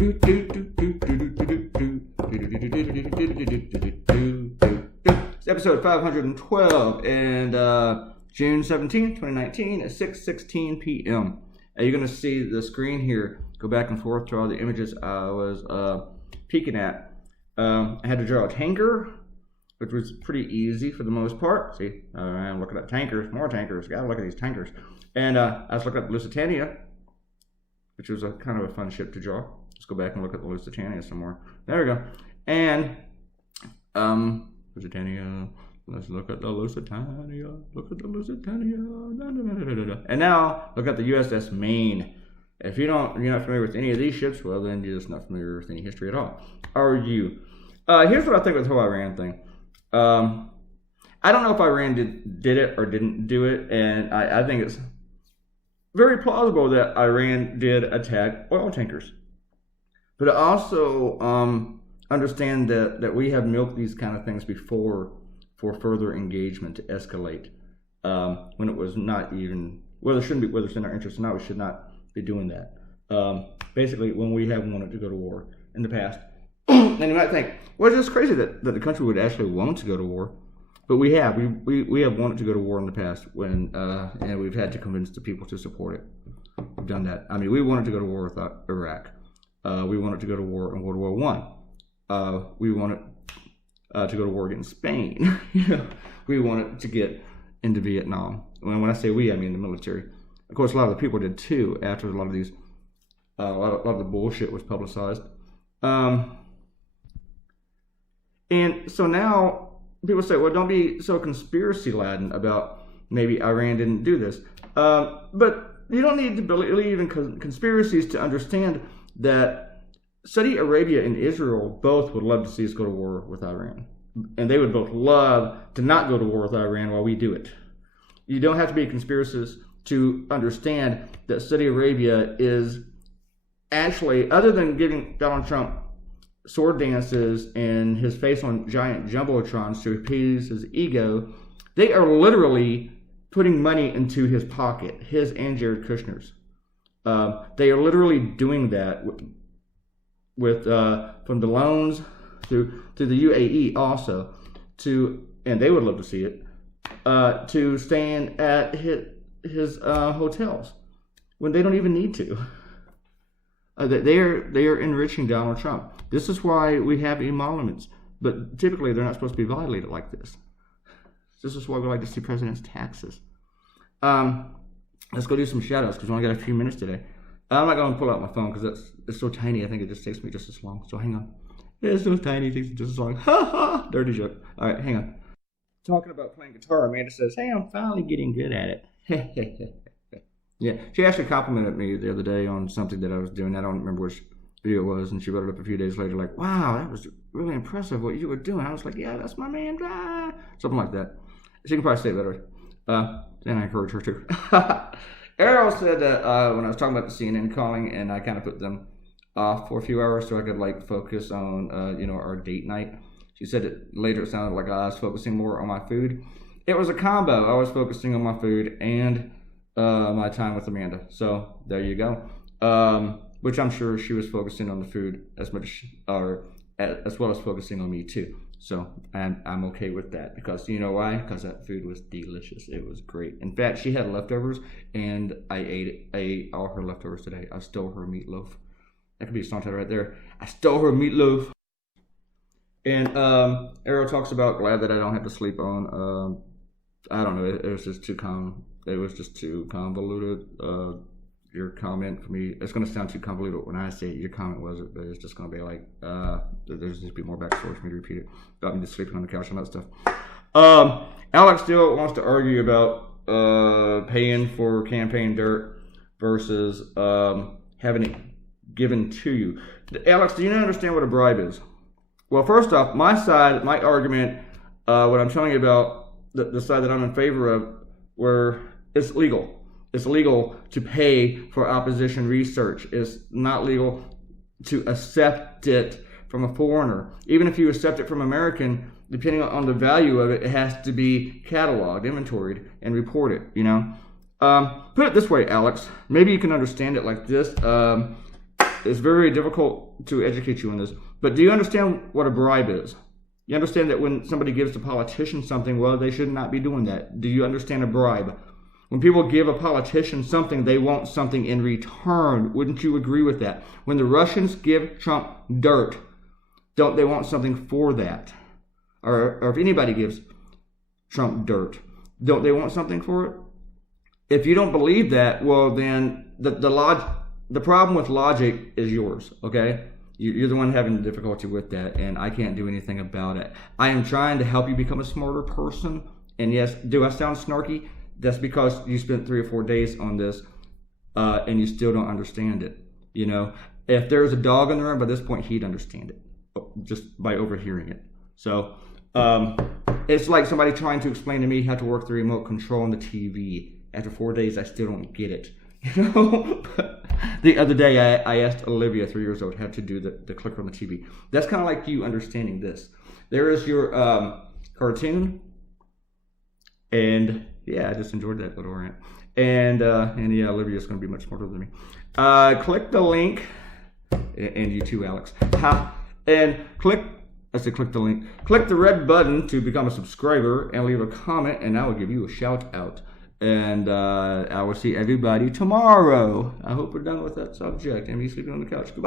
It's episode 512 and June 17th, 2019 at 6:16 p.m. You're going to see the screen here go back and forth to all the images I was peeking at. I had to draw a tanker, which was pretty easy for the most part. See, I'm looking at tankers, more tankers. Gotta look at these tankers. And I was looking at Lusitania, which was a kind of a fun ship to draw. Let's go back and look at the Lusitania some more. There we go. And Lusitania. Let's look at the Lusitania. Look at the Lusitania. And now look at the USS Maine. If you're not familiar with any of these ships, well, then you're just not familiar with any history at all. Are you? Here's what I think of the whole Iran thing. I don't know if Iran did it or didn't do it, and I think it's very plausible that Iran did attack oil tankers. But I also understand that we have milked these kind of things before for further engagement to escalate when it was not even, whether it's in our interest or not, we should not be doing that. Basically, when we have wanted to go to war in the past. And you might think, well, it's just crazy that the country would actually want to go to war. But we have. We have wanted to go to war in the past when and we've had to convince the people to support it. We've done that. I mean, we wanted to go to war with Iraq. We wanted to go to war in World War I. We wanted to go to war against Spain. We wanted to get into Vietnam. When I say we, I mean the military. Of course, a lot of the people did too. After a lot of these, a lot of the bullshit was publicized. And so now people say, well, don't be so conspiracy-laden about maybe Iran didn't do this. But you don't need to believe in conspiracies to understand that Saudi Arabia and Israel both would love to see us go to war with Iran. And they would both love to not go to war with Iran while we do it. You don't have to be a conspiracist to understand that Saudi Arabia is actually, other than giving Donald Trump sword dances and his face on giant jumbotrons to appease his ego, they are literally putting money into his pocket, his and Jared Kushner's. They are literally doing that with from the loans to the UAE also, and they would love to see it, to staying at his hotels when they don't even need to. They are enriching Donald Trump. This is why we have emoluments, but typically they're not supposed to be violated like this. This is why we like to see presidents' taxes. Let's go do some shout-outs because we only got a few minutes today. I'm not going to pull out my phone because it's so tiny. I think it just takes me just as long. So hang on. It's so tiny. It takes me just as long. Ha ha! Dirty joke. All right, hang on. Talking about playing guitar, Amanda says, "Hey, I'm finally getting good at it." Yeah, she actually complimented me the other day on something that I was doing. I don't remember which video it was, and she wrote it up a few days later like, "Wow, that was really impressive what you were doing." I was like, "Yeah, that's my man." Something like that. She can probably say it better. And I encourage her to. Errol said that when I was talking about the CNN calling, and I kind of put them off for a few hours so I could focus on our date night. She said it later. It sounded like I was focusing more on my food. It was a combo. I was focusing on my food and my time with Amanda. So there you go. Which I'm sure she was focusing on the food as much, as well as focusing on me too. So I'm okay with that because you know why? Because that food was delicious. It was great. In fact, she had leftovers, and I ate all her leftovers today. I stole her meatloaf. That could be a song title right there. I stole her meatloaf. And Arrow talks about glad that I don't have to sleep on. I don't know. It was just too convoluted. Your comment for me, it's going to sound too convoluted when I say it. Your comment wasn't, but it's just going to be like, there's just be more backstory for me to repeat it about me just sleeping on the couch and that stuff. Alex still wants to argue about paying for campaign dirt versus having it given to you. Alex, do you not understand what a bribe is? Well, first off, my argument, what I'm telling you about, the side that I'm in favor of, where it's legal. It's legal to pay for opposition research. It's not legal to accept it from a foreigner. Even if you accept it from American, depending on the value of it, it has to be cataloged, inventoried, and reported, Put it this way, Alex. Maybe you can understand it like this. it's very difficult to educate you on this. But do you understand what a bribe is? You understand that when somebody gives a politician something, well, they should not be doing that. Do you understand a bribe? When people give a politician something, they want something in return. Wouldn't you agree with that? When the Russians give Trump dirt, don't they want something for that? Or if anybody gives Trump dirt, don't they want something for it? If you don't believe that, well, then the problem with logic is yours, okay? You're the one having the difficulty with that, and I can't do anything about it. I am trying to help you become a smarter person, and yes, do I sound snarky? That's because you spent 3 or 4 days on this, and you still don't understand it. You know, if there was a dog in the room, by this point, he'd understand it, just by overhearing it. So, it's like somebody trying to explain to me how to work the remote control on the TV. After 4 days, I still don't get it. You know, the other day I asked Olivia, 3 years old, how to do the clicker on the TV. That's kind of like you understanding this. There is your cartoon, and yeah, I just enjoyed that little rant. And yeah, Olivia's going to be much smarter than me. Click the link, and you too, Alex. And click the link. Click the red button to become a subscriber and leave a comment, and I will give you a shout out. And I will see everybody tomorrow. I hope we're done with that subject and me sleeping on the couch. Goodbye.